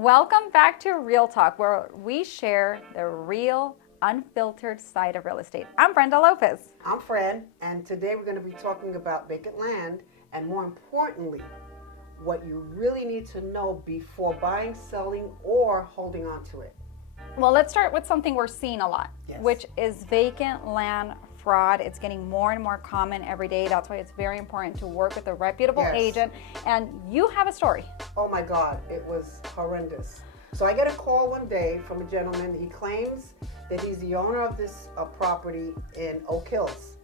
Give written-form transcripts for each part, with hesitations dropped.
Welcome back to Real Talk, where we share the real, unfiltered side of real estate. I'm Brenda Lopez. I'm Fred, and today we're going to be talking about vacant land, and more importantly, what you really need to know before buying, selling, or holding on to it. Well, let's start with something we're seeing a lot, Yes. which is vacant land fraud. It's getting more and more common every day. That's why it's very important to work with a reputable Yes. agent. And you have a story. Oh my God, it was horrendous. So I get a call one day from a gentleman. He claims that he's the owner of this property in Oak Hills.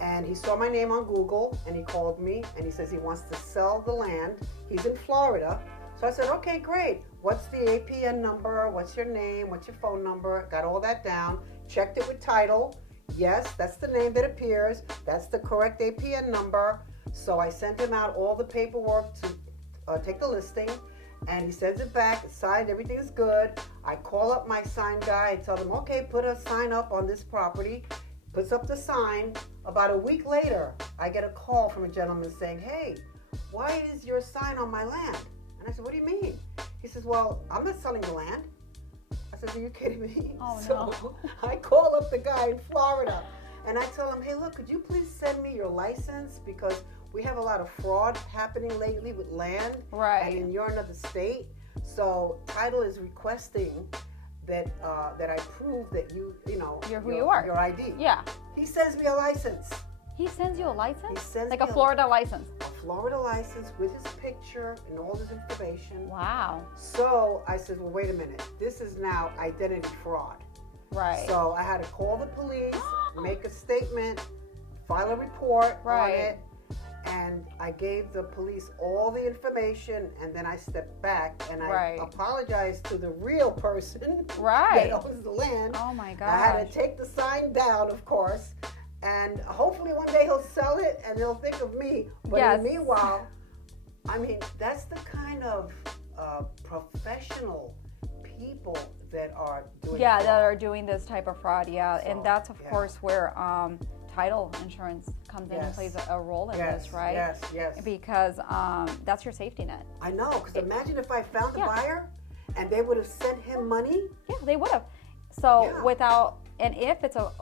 And he saw my name on Google and he called me and he says he wants to sell the land. He's in Florida. So I said, okay, great. What's the APN number? What's your name? What's your phone number? Got all that down. Checked it with title. Yes, that's the name that appears. That's the correct APN number. So I sent him out all the paperwork to take the listing. And he sends it back, it's signed, everything is good. I call up my sign guy and tell him, okay, put a sign up on this property. Puts up the sign. About a week later, I get a call from a gentleman saying, hey, why is your sign on my land? And I said, what do you mean? He says, well, I'm not selling the land. I said, are you kidding me? Oh, so no. I call up the guy in Florida and I tell him, hey, look, could you please send me your license? Because we have a lot of fraud happening lately with land. Right. And you're in another state. So title is requesting that I prove that You're who you are. Your ID. Yeah. He sends me a license. He sends you a license? He sends like me a Florida license? A Florida license with his picture and all his information. Wow. So I said, well, wait a minute. This is now identity fraud. Right. So I had to call the police, make a statement, file a report on it. And I gave the police all the information, and then I stepped back and I apologized to the real person that owns the land. Oh my gosh. I had to take the sign down, of course, and hopefully one day he'll sell it and he'll think of me. But in the meanwhile, I mean, that's the kind of professional people that are doing fraud. that are doing this type of fraud, so, and that's of course where title insurance comes in and plays a role in this, right? Yes. Because that's your safety net. I know, because imagine if I found the buyer and they would have sent him money. Yeah, they would have. So without, and if it's a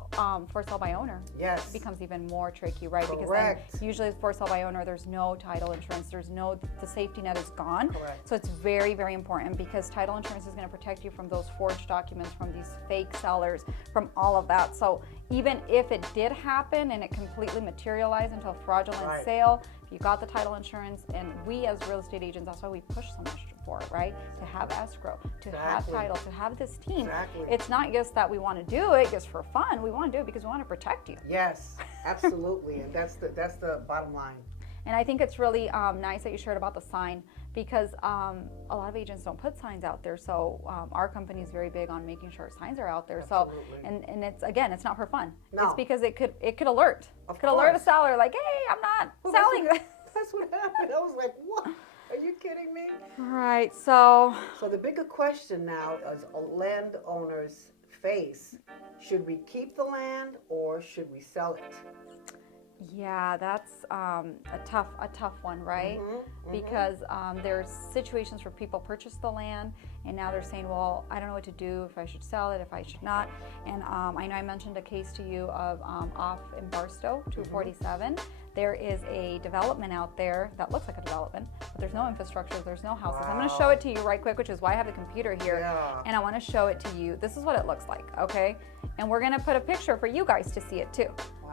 for sale by owner, it becomes even more tricky, right? Correct. Because then usually for sale by owner, there's no title insurance, the safety net is gone. Correct. So it's very, very important because title insurance is going to protect you from those forged documents, from these fake sellers, from all of that. So even if it did happen and it completely materialized into a fraudulent sale, if you got the title insurance, and we as real estate agents, that's why we push so much for it, right? To have escrow, to have title, to have this team. It's not just that we want to do it just for fun. We want to do it because we want to protect you. Yes, absolutely, and that's the bottom line. And I think it's really nice that you shared about the sign because a lot of agents don't put signs out there. So our company is very big on making sure signs are out there. Absolutely. So and it's again, it's not for fun. No. It's because it could alert. Of It could alert a course. seller like, hey, I'm not selling. That's what happened. I was like, what? Are you kidding me? Right. So the bigger question now as landowners face, should we keep the land or should we sell it? yeah, that's a tough one, right? Because there's situations where people purchase the land and now they're saying, well, I don't know what to do, if I should sell it, if I should not. And I know I mentioned a case to you of off in Barstow, 247. There is a development out there that looks like a development, but there's no infrastructure, there's no houses. I'm going to show it to you right quick, which is why I have the computer here. And I want to show it to you. This is what it looks like, okay? And we're going to put a picture for you guys to see it too.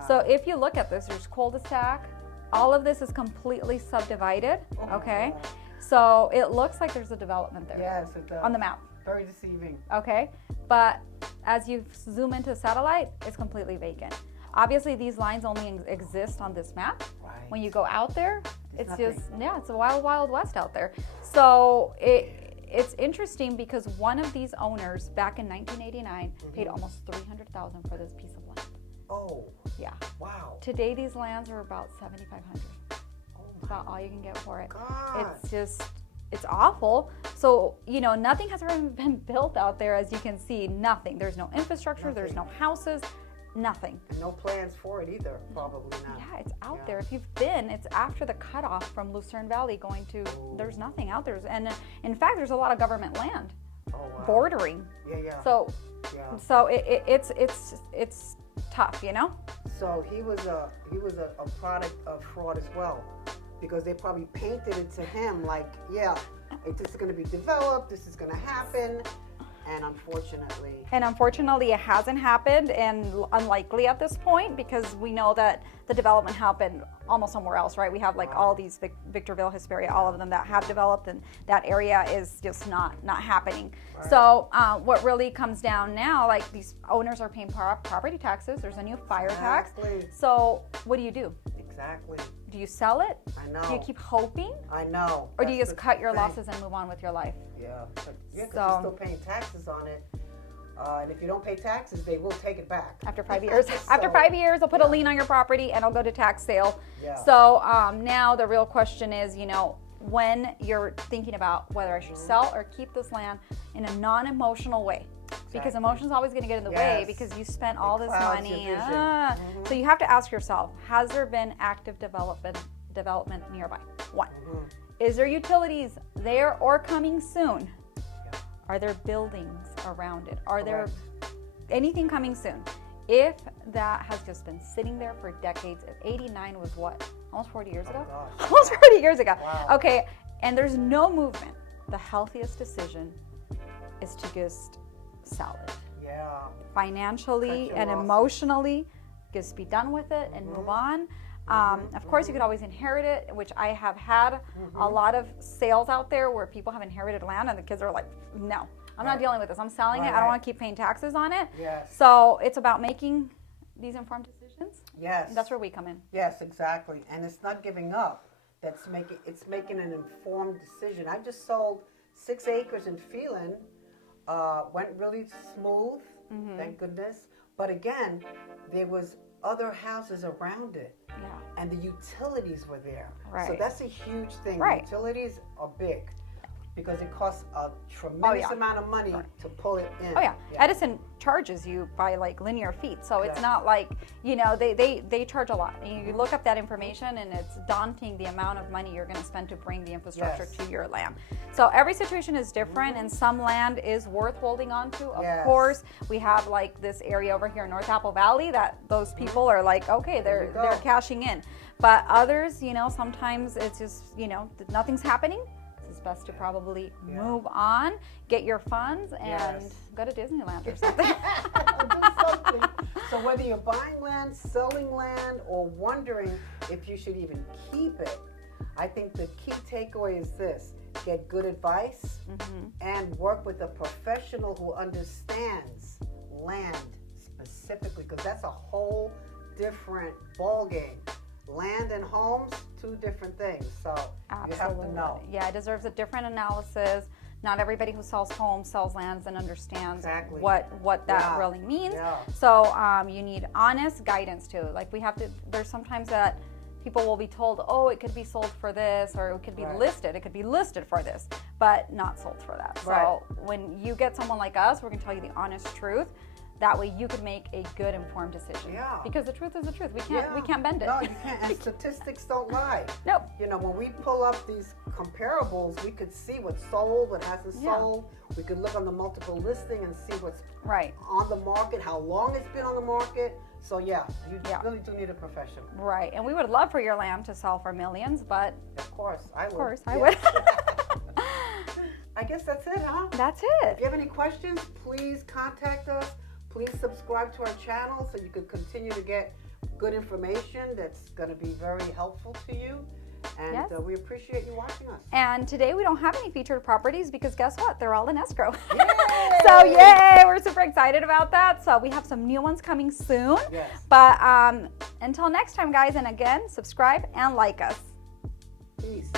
So if you look at this, there's cul-de-sac. All of this is completely subdivided, okay? So it looks like there's a development there. Yes, it does. On the map. Very deceiving. Okay, but as you zoom into satellite, it's completely vacant. Obviously, these lines only exist on this map. Right. When you go out there, it's nothing. just, it's a wild, wild west out there. So it's interesting because one of these owners back in 1989 paid almost $300,000 for this piece of land. Oh. Yeah. Wow. Today, these lands are about $7,500. Oh It's about all you can get for it. God. It's just, it's awful. So, nothing has really been built out there, as you can see, nothing. There's no infrastructure, there's no houses, Nothing. And no plans for it either, probably not. Yeah, it's out there. If you've been, it's after the cutoff from Lucerne Valley going to, there's nothing out there. And in fact, there's a lot of government land bordering. Yeah. So it's tough, you know? So he was a product of fraud as well, because they probably painted it to him like, this is going to be developed, this is going to happen. And unfortunately, it hasn't happened, and unlikely at this point, because we know that the development happened almost somewhere else, right? We have like all these Victorville, Hesperia, all of them that have developed, and that area is just not happening. Right. So what really comes down now, like these owners are paying property taxes. There's a new fire tax. So what do you do? Exactly. Do you sell it? I know. Do you keep hoping? I know. Or do you just cut your losses and move on with your life? Yeah, because you're still paying taxes on it. And if you don't pay taxes, they will take it back. After 5 years. After 5 years, they'll put a lien on your property and it'll go to tax sale. Yeah. So now the real question is, when you're thinking about whether I should sell or keep this land in a non-emotional way. Because emotion's always going to get in the way, because you spent all this money. So you have to ask yourself, has there been active development nearby? One. Is there utilities there or coming soon? Are there buildings around it? Are there anything coming soon? If that has just been sitting there for decades, 89 was what? Almost 40 years ago? Almost 40 years ago. Wow. Okay, and there's no movement. The healthiest decision is to just sell it. Yeah. Financially and emotionally, just be done with it and move on. Of course, you could always inherit it, which I have had a lot of sales out there where people have inherited land and the kids are like, no, I'm not dealing with this. I'm selling it. I don't want to keep paying taxes on it. Yes. So it's about making these informed decisions. Yes. And that's where we come in. Yes, exactly. And it's not giving up. It's making an informed decision. I just sold 6 acres in Phelan. Went really smooth, thank goodness. But again, there was other houses around it. Yeah. And the utilities were there. Right. So that's a huge thing. Right. Utilities are big because it costs a tremendous amount of money to pull it in. Oh yeah. Edison charges you by like linear feet. So it's not like, they charge a lot. And you look up that information and it's daunting the amount of money you're going to spend to bring the infrastructure to your land. So every situation is different and some land is worth holding on to. Of course, we have like this area over here in North Apple Valley that those people are like, okay, they're cashing in. But others, sometimes it's just, nothing's happening. It's best to probably move on, get your funds, and go to Disneyland or something. Do something. So whether you're buying land, selling land, or wondering if you should even keep it, I think the key takeaway is this: get good advice and work with a professional who understands land specifically, because that's a whole different ball game. Land and homes, 2 different things. So you have to know. Yeah, it deserves a different analysis. Not everybody who sells homes sells lands and understands what that really means. Yeah. So you need honest guidance too. Like there's sometimes that people will be told, oh, it could be sold for this, or it could be listed. It could be listed for this, but not sold for that. So when you get someone like us, we're going to tell you the honest truth. That way you could make a good informed decision. Yeah. Because the truth is the truth. We can't bend it. No, you can't. And statistics don't lie. Nope. When we pull up these comparables, we could see what's sold, what hasn't sold. We could look on the multiple listing and see what's on the market, how long it's been on the market. So you really do need a professional. Right. And we would love for your land to sell for millions, but of course I would. Of course I would. I guess that's it, huh? That's it. If you have any questions, please contact us. Please subscribe to our channel so you can continue to get good information that's going to be very helpful to you. And we appreciate you watching us. And today we don't have any featured properties because guess what? They're all in escrow. Yay! So yay! We're super excited about that. So we have some new ones coming soon. Yes. But until next time, guys, and again, subscribe and like us. Peace.